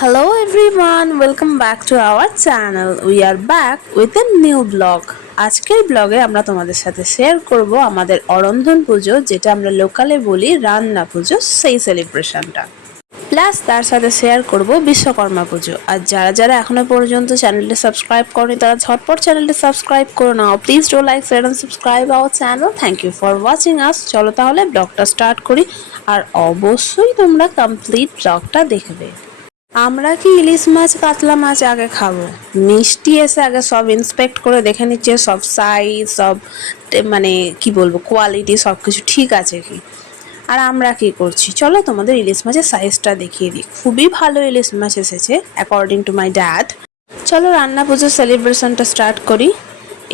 Hello everyone, welcome back to our channel. We are back with a new vlog. আজকের ব্লগে আমরা তোমাদের সাথে শেয়ার করব আমাদের অরন্ধন পুজো যেটা আমরা লোকালে বলি রান্না পুজো সেই সেলিব্রেশনটা প্লাস তার সাথে শেয়ার করব বিশ্বকর্মা পুজো। আর যারা যারা এখনও পর্যন্ত চ্যানেলটি সাবস্ক্রাইব করেনি তারা ঝটপট চ্যানেলটি সাবস্ক্রাইব করে নাও। Please do like share and subscribe our channel thank you for watching us চলো তাহলে ব্লগটা স্টার্ট করি। আর অবশ্যই তোমরা কমপ্লিট ব্লগটা দেখবে। আমরা কি ইলিশ মাছ, কাতলা মাছ আগে খাব? মিষ্টি এসে আগে সব ইন্সপেক্ট করে দেখে নিচ্ছে, সব সাইজ সব মানে কি বলব কোয়ালিটি সব কিছু ঠিক আছে কি? আর আমরা কি করছি? চলো তোমাদের ইলিশ মাছের সাইজটা দেখিয়ে দিই। খুবই ভালো ইলিশ মাছ এসেছে অ্যাকর্ডিং টু মাই ড্যাড চলো রান্না পুজোর সেলিব্রেশনটা স্টার্ট করি।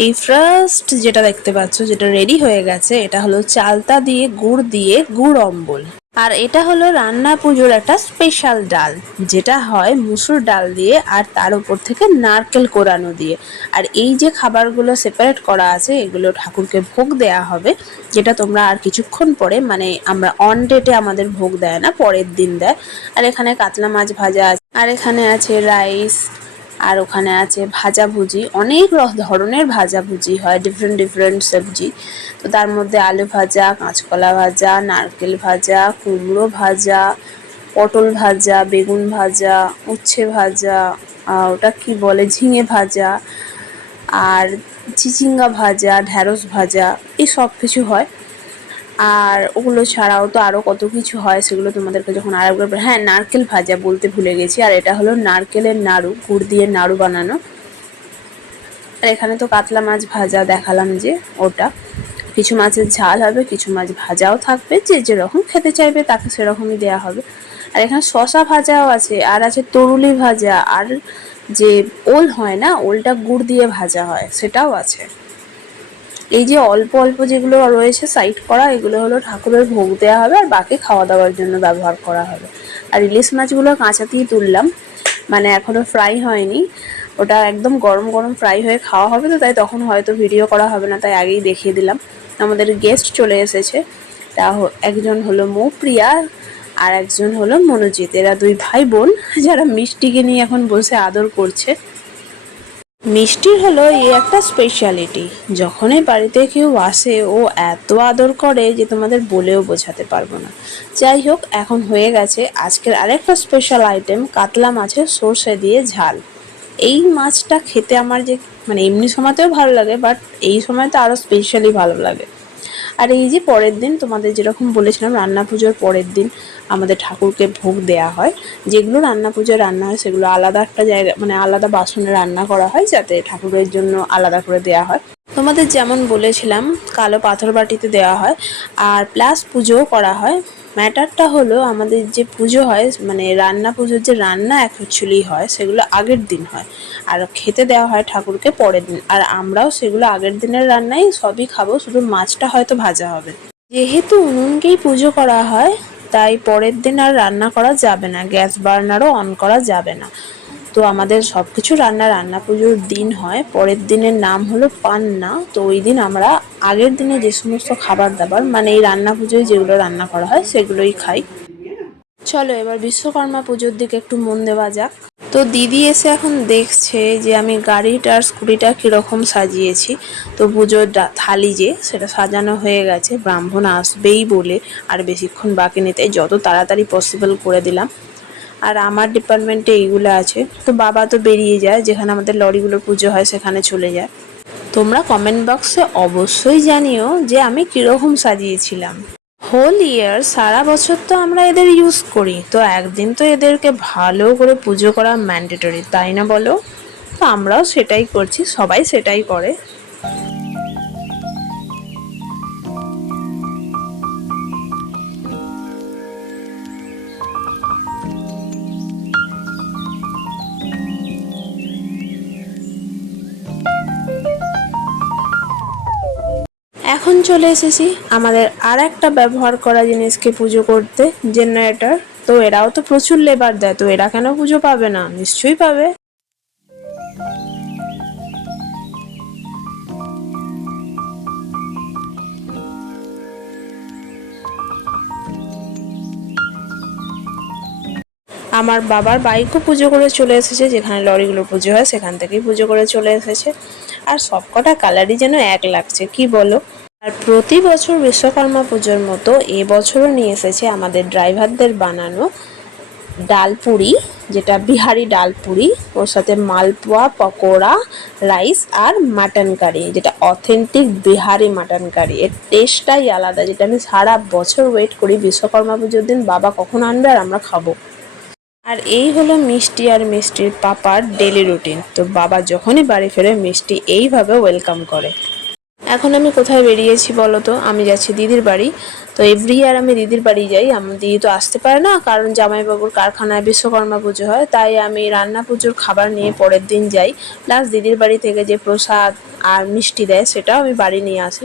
এই ফার্স্ট যেটা দেখতে পাচ্ছ, যেটা রেডি হয়ে গেছে, এটা হলো চালতা দিয়ে, গুড় দিয়ে, গুড় অম্বল। আর এটা হলো রান্না পুজোর একটা স্পেশাল ডাল, যেটা হয় মুসুর ডাল দিয়ে আর তার উপর থেকে নারকেল কোরানো দিয়ে। আর এই যে খাবারগুলো সেপারেট করা আছে, এগুলো ঠাকুরকে ভোগ দেয়া হবে, যেটা তোমরা আর কিছুক্ষণ পরে মানে আমরা অন ডেটে আমাদের ভোগ দেয় না, পরের দিন দেয়। আর এখানে কাতলা মাছ ভাজা আছে, আর এখানে আছে রাইস আর ওখানে আছে ভাজা ভুজি, অনেক ধরনের ভাজা ভুজি হয় ডিফারেন্ট ডিফারেন্ট সবজি। তো তার মধ্যে আলু ভাজা, কাঁচকলা ভাজা, নারকেল ভাজা, কুমড়ো ভাজা, পটল ভাজা, বেগুন ভাজা, উচ্ছে ভাজা ওটা কি বলে, ঝিঙে ভাজা, আর চিচিঙ্গা ভাজা, ঢ্যাঁড়স ভাজা এই সব কিছু হয়। আর ওগুলো ছাড়াও তো আরও কত কিছু হয়, সেগুলো তোমাদেরকে যখন আর একবার হ্যাঁ নারকেল ভাজা বলতে ভুলে গেছি, আর এটা হলো নারকেলের নাড়ু, গুড় দিয়ে নাড়ু বানানো। আর এখানে তো কাতলা মাছ ভাজা দেখালাম যে ওটা। কিছু মাছের ঝাল হবে, কিছু মাছ ভাজাও থাকবে, যে যেরকম খেতে চাইবে তাকে সেরকমই দেওয়া হবে। আর এখানে শশা ভাজাও আছে, আর আছে তরুলি ভাজা, আর যে ওল হয় না, ওলটা গুড় দিয়ে ভাজা হয়, সেটাও আছে। এই যে অল্প অল্প যেগুলো রয়েছে সাইড করা, এগুলো হলো ঠাকুরের ভোগ দেওয়া হবে আর বাকি খাওয়া দাওয়ার জন্য ব্যবহার করা হবে। আর ইলিশ মাছগুলো কাঁচাতেই তুললাম মানে এখনও ফ্রাই হয়নি। ওটা একদম গরম গরম ফ্রাই হয়ে খাওয়া হবে তো, তাই তখন হয়তো ভিডিও করা হবে না, তাই আগেই দেখিয়ে দিলাম। আমাদের গেস্ট চলে এসেছে, তা একজন হলো মৌপ্রিয়া আর একজন হলো মনোজিৎ। এরা দুই ভাই বোন, যারা মিষ্টিকে নিয়ে এখন বসে আদর করছে। মিষ্টির হলো এই একটা স্পেশালিটি যখনই বাড়িতে কেউ আসে, ও এত আদর করে যে তোমাদের বলেও বোঝাতে পারব না। যাই হোক, এখন হয়ে গেছে আজকের আরেকটা স্পেশাল আইটেম কাতলা মাছের সর্ষে দিয়ে ঝাল। এই মাছটা খেতে আমার যে মানে এমনি সময়তেও ভালো লাগে বাট এই সময় তো আরও স্পেশালি ভালো লাগে। আর এই যে পরের দিন তোমাদের যেরকম বলেছিলাম, রান্না পুজোর পরের দিন আমাদের ঠাকুরকে ভোগ দেয়া হয়। যেগুলো রান্না পুজোয় রান্না হয়, সেগুলো আলাদা একটা জায়গা মানে আলাদা বাসনে রান্না করা হয় যাতে ঠাকুরের জন্য আলাদা করে দেয়া হয়। তোমাদের যেমন বলেছিলাম, কালো পাথর বাটিতে দেওয়া হয়, আর প্লাস পুজোও করা হয়। ম্যাটারটা হলো আমাদের যে পুজো হয় মানে রান্না পুজোর যে রান্না অ্যাকচুয়ালি হয়, সেগুলো আগের দিন হয়। আর খেতে দেওয়া হয় ঠাকুরকে পরের দিন। আর আমরাও সেগুলো আগের দিনের রান্নাই সবই খাব, শুধু মাছটা হয়তো ভাজা হবে। যেহেতু উনুনকেই পুজো করা হয়, তাই পরের দিন আর রান্না করা যাবে না, গ্যাস বার্নারও অন করা যাবে না। তো আমাদের সব কিছু রান্না রান্না পুজোর দিন হয়। পরের দিনের নাম হলো পান্না। তো ওই দিন আমরা আগের দিনে যে সমস্ত খাবার দাবার মানে এই রান্না পুজোয় যেগুলো রান্না করা হয়, সেগুলোই খাই। চলো এবার বিশ্বকর্মা পুজোর দিকে একটু মন দেওয়া যাক। তো দিদি এসে এখন দেখছে যে আমি গাড়িটা আর স্কুটিটা কীরকম সাজিয়েছি। তো পুজোর থালি যে, সেটা সাজানো হয়ে গেছে। ব্রাহ্মণ আসবেই বলে আর বেশিক্ষণ বাকি নিতে যত তাড়াতাড়ি পসিবল করে দিলাম। আর আমার ডিপার্টমেন্টে এইগুলো আছে। তো বাবা তো বেরিয়ে যায়, যেখানে আমাদের লরিগুলোর পুজো হয় সেখানে চলে যায়। তোমরা কমেন্ট বক্সে অবশ্যই জানিও যে আমি কীরকম সাজিয়েছিলাম। হোল ইয়ার সারা বছর তো আমরা এদের ইউজ করি, তো একদিন তো এদেরকে ভালো করে পুজো করা ম্যান্ডেটরি তাই না বলো? তো আমরাও সেটাই করছি, সবাই সেটাই করে। এখন চলে এসেছি আমাদের আর একটা ব্যবহার করা জিনিসকে পুজো করতে জেনারেটার তো এরাও তো প্রচুর লেবার দেয়, তো এরা কেন পুজো পাবে না? নিশ্চয়ই পাবে। আমার বাবার বাইকও পুজো করে চলে এসেছে, যেখানে লরিগুলো পুজো হয় সেখান থেকেই পুজো করে চলে এসেছে। আর সবকটা কালারই যেন এক লাগছে, কি বলো? আর প্রতি বছর বিশ্বকর্মা পুজোর মতো এবছরও নিয়ে এসেছে আমাদের ড্রাইভারদের বানানো ডালপুরি, যেটা বিহারি ডালপুরি, ওর সাথে মালপোয়া, পকোড়া, রাইস আর মাটন কারি, যেটা অথেন্টিক বিহারি মাটন কারি। এর টেস্টটাই আলাদা, যেটা আমি সারা বছর ওয়েট করি বিশ্বকর্মা পুজোর দিন, বাবা কখন আনবে আর আমরা খাব। আর এই হলো মিষ্টি আর মিষ্টির পাপার ডেলি রুটিন তো বাবা যখনই বাড়ি ফেরে মিষ্টি এইভাবে ওয়েলকাম করে। এখন আমি কোথায় বেরিয়েছি বলো তো? আমি যাচ্ছি দিদির বাড়ি। তো এভরি ইয়ার আমি দিদির বাড়ি যাই। আমার দিদি তো আসতে পারে না, কারণ জামাইবাবুর কারখানায় বিশ্বকর্মা পুজো হয়। তাই আমি রান্না পুজোর খাবার নিয়ে পরের দিন যাই। প্লাস দিদির বাড়ি থেকে যে প্রসাদ আর মিষ্টি দেয়, সেটাও আমি বাড়ি নিয়ে আসি।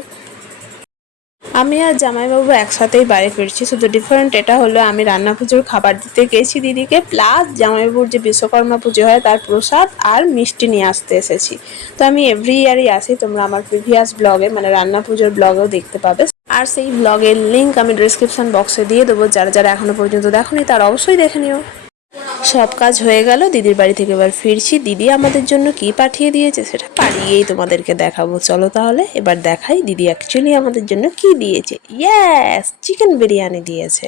আমি আর জামাইবাবু একসাথেই বাড়ি ফিরছি। শুধু ডিফারেন্ট এটা হলো, আমি রান্না পুজোর খাবার দিতে গেছি দিদিকে প্লাস জামাইবাবুর যে বিশ্বকর্মা পুজো হয়, তার প্রসাদ আর মিষ্টি নিয়ে আসতে এসেছি। তো আমি এভরি ইয়ারই আসি, তোমরা আমার প্রিভিয়াস ব্লগে মানে রান্না পুজোর ব্লগেও দেখতে পাবে। আর সেই ব্লগের লিঙ্ক আমি ডিসক্রিপশন বক্সে দিয়ে দেবো, যারা যারা এখনও পর্যন্ত দেখোনি, তারা অবশ্যই দেখে নিও। সব কাজ হয়ে গেল, দিদির বাড়ি থেকে এবার ফিরছি। দিদি আমাদের জন্য কি পাঠিয়ে দিয়েছে সেটা পারিয়েই তোমাদেরকে দেখাবো। চলো তাহলে, এবার দেখাই দিদি অ্যাকচুয়ালি আমাদের জন্য কি দিয়েছে। ইয়েস চিকেন বিরিয়ানি দিয়েছে।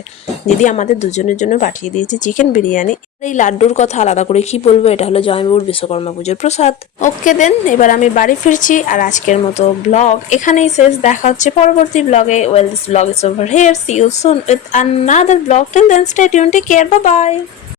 দিদি আমাদের দুজনের জন্য পাঠিয়ে দিয়েছে চিকেন বিরিয়ানি। এই লাড্ডুর কথা আলাদা করে কি বলব, এটা হলো জয়বাবুর বিশ্বকর্মা পুজোর প্রসাদ। ওকে দেন, এবার আমি বাড়ি ফিরছি আর আজকের মতো ব্লগ এখানেই শেষ। দেখা হচ্ছে পরবর্তী ব্লগে well this blog is over here see you soon with another blog till then stay tune take care bye bye